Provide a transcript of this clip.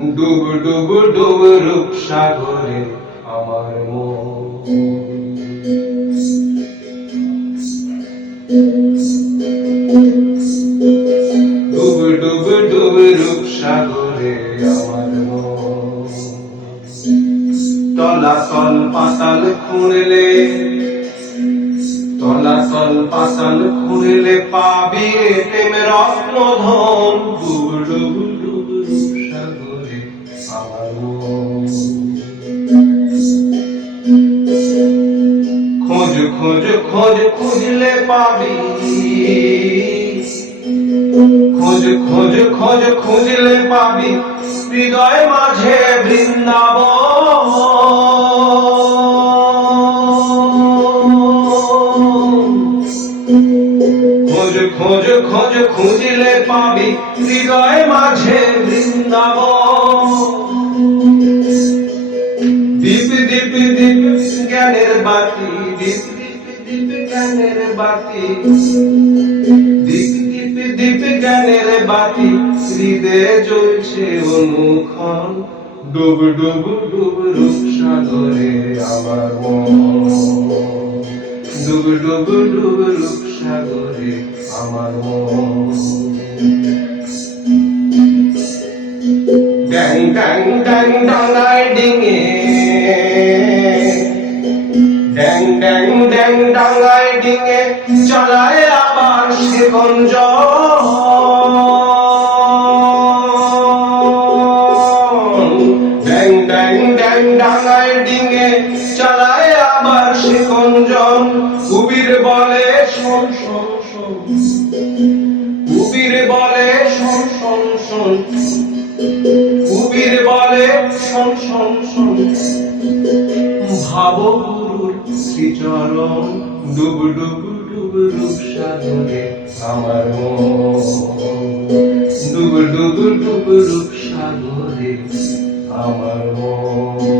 ডুব ডুব ডুব রূপ সাগরে আমার মন। ডুব ডুব ডুব রূপ সাগরে আমার মন। তলাতল পাতাল খুঁড়লে, তলাতল পাতাল খুঁড়লে পাবি রে প্রেম রত্ন ধন। ডুব ডুব ডুব রূপ সাগরে আমার মন। খোঁজ খোঁজ খোঁজ খুঁজলে পাবি, খোঁজ খোঁজ খোঁজ খুঁজলে পাবি হৃদয় মাঝে বৃন্দাবন। খোঁজ খোঁজ খোঁজ খুঁজলে পাবি হৃদয় মাঝে বৃন্দাবন। দীপ দীপ দীপ জ্ঞানের বাতি, দীপ দীপ দীপ জ্ঞানের বাতি, দীপ দীপ দীপ জ্ঞানের বাতি হৃদয়ে জ্বলছে অনুক্ষণ। ডুব ডুব ডুব রূপ সাগরে আমার মন। ডুব ডুব ডুব রূপ সাগরে আমার মন। ড্যাং ড্যাং ড্যাং ডাঙায় ডিঙে, ড্যাং ড্যাং ড্যাং ডাঙায় ডিঙে চালায় আবার সে গঞ্জন। ড্যাং ড্যাং ড্যাং ডাঙায় ডিঙে চালায় আবার সে গঞ্জন। কুবির বলে শোন শোন শোন, কুবির বলে শোন শোন শোন, কুবির বলে শোন শোন শোন। ভাবগুরুর শ্রীচরণ। ডুব ডুব ডুব রূপ সাগরে আমার মন। ডুব ডুব ডুব রূপ সাগরে আমার মন।